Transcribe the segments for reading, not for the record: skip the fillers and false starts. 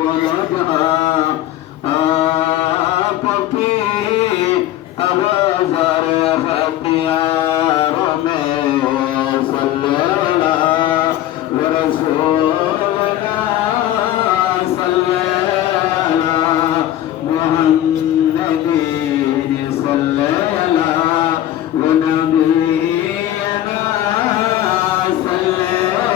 बोलो जहाँ पक्षी आवाज़ हथियारों में सल्लल्लाहु रसूलना सल्लल्लाहु मुहम्मदीन सल्लल्लाहु नबीना सल्लल्लाहु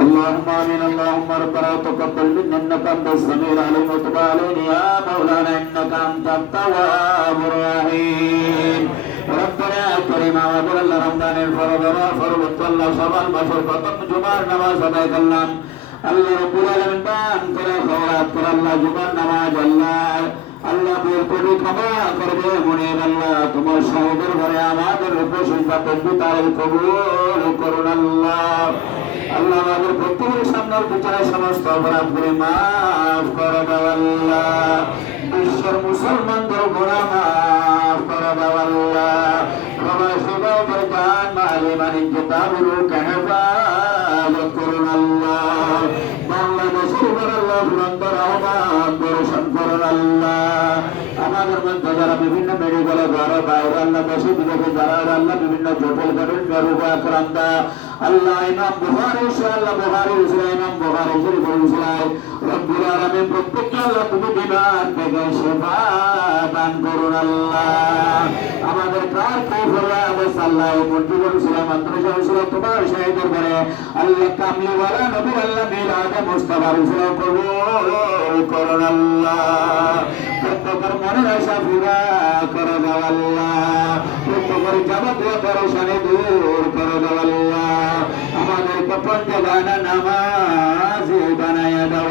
اللهم آمين اللهم ربنا تقبل منا إنك أنت السميع العليم وتب علينا يا مولانا إنك أنت التواب الرحيم ربنا كريم وجل رمضان الفرض فرض الله شباب البشر ختم جمعة نماز أداء كلام الله رب العالمين بان করে খবরাত করে আল্লাহ জুমার নামাজ আল্লাহ আল্লাহ বলতে ক্ষমা করবে মনে আল্লাহ তোমার সহোদর ঘরে আমাদের উপর সিজদা করবে তার কবুল করুন আল্লাহ আল্লাহ আমাদের প্রত্যেকের সামনের বিচারের সমস্ত অপরাধ করে মাফ করে দাও আল্লাহ বিশ্বের মুসলমানদের গুনাহ মাফ করে দাও আল্লাহ সবাই সবাই জান মালে বাণিজ্য তাবরু হেফাজত করুন আল্লাহ বাংলাদেশের উপর আল্লাহ বুলন্দর আহ্বান বর্ষণ করুন আল্লাহ আমাদের মধ্যে যারা বিভিন্ন মেডিকেলে ঘরে বাইরে আল্লাহ দেশে বিদেশে যারা আল্লাহ বিভিন্ন জটিল জটিল রোগ আক্রান্ত আল্লাহ ইমাম বুখারী আল্লাহ বুখারী ইমাম বুখারী শরীফ ইসলাম রব্বুল আলামিন প্রত্যেককে আল্লাহ তুমি বিমান থেকে শিফা দান করুন আল্লাহ আমাদের কার কবরে অবস্থা আল্লাহ মুজিবুর ইসলাম আন্তরিক তোমার শহীদের করে আল্লাহ কামলি ওয়ালা নবী আল্লাহ মিলাদ মুস্তাফা ইসলাম কবুল করুন আল্লাহ প্রত্যেকের মনের আশা পুরা করে দাও আল্লাহ প্রত্যেকের যাবতীয় পরেশানি দূর করে দাও আল্লাহ আমাদেরকে পঞ্চগানা নামাজ বানায়া দাও